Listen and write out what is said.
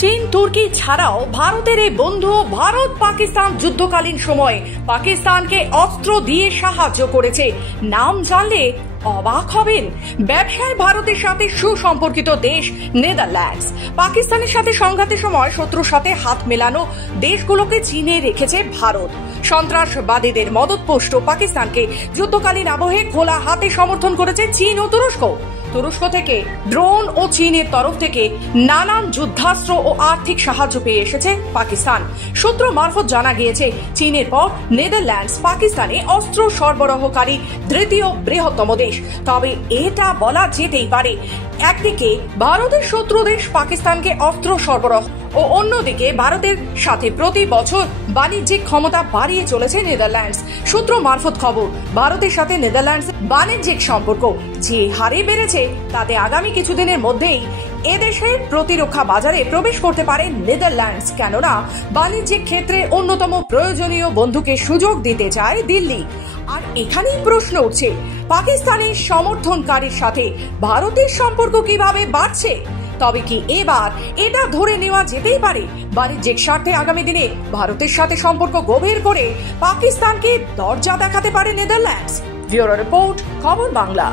চীন তুর্কি ছাড়াও ভারতের এই বন্ধু ভারত পাকিস্তান যুদ্ধকালীন সময়ে পাকিস্তানকে অস্ত্র দিয়ে সাহায্য করেছে। নাম জানলে অবাক হবেন। ব্যবসায় ভারতের সাথে সুসম্পর্কিত দেশ নেদারল্যান্ডস। পাকিস্তানের সাথে সংঘাতের সময় শত্রুর সাথে হাত মেলানো দেশগুলোকে চিনে রেখেছে ভারত। সন্ত্রাসবাদীদের মদতপুষ্ট পাকিস্তানকে যুদ্ধকালীন আবহে খোলা হাতে সমর্থন করেছে চীন ও তুরস্ক। তুরস্ক থেকে ড্রোন ও চীনের তরফ থেকে নানান যুদ্ধাস্ত্র ও আর্থিক সাহায্য পেয়ে এসেছে পাকিস্তান। সূত্র মারফত জানা গিয়েছে, চীনের পর নেদারল্যান্ডস পাকিস্তানে অস্ত্র সরবরাহকারী তৃতীয় বৃহত্তম দেশ। তবে এটা বলা যেতেই পারে, একদিকে ভারতের শত্রু দেশ পাকিস্তানকে অস্ত্র সরবরাহ ও অন্যদিকে ভারতের সাথে প্রতি বছর বাণিজ্যিক ক্ষমতা বাড়িয়ে চলেছে নেদারল্যান্ডস। সূত্র মারফত খবর, ভারতের সাথে নেদারল্যান্ডস বাণিজ্যিক সম্পর্ক যে হারে বেড়েছে তাতে আগামী কিছুদিনের মধ্যেই এদেশের প্রতিরক্ষা বাজারে প্রবেশ করতে পারে নেদারল্যান্ডস। কেননা বাণিজ্যিক ক্ষেত্রে অন্যতম প্রয়োজনীয় বন্ধুকে সুযোগ দিতে চায় দিল্লি। আর এখানেই প্রশ্ন উঠছে, পাকিস্তানের সমর্থনকারীর সাথে ভারতের সম্পর্ক কিভাবে বাড়ছে? তবে কি এবার এটা ধরে নেওয়া যেতেই পারে বাণিজ্যিক স্বার্থে আগামী দিনে ভারতের সাথে সম্পর্ক গভীর করে পাকিস্তানকে দরজা দেখাতে পারে নেদারল্যান্ডস? ব্যুরো রিপোর্ট, খবর বাংলা।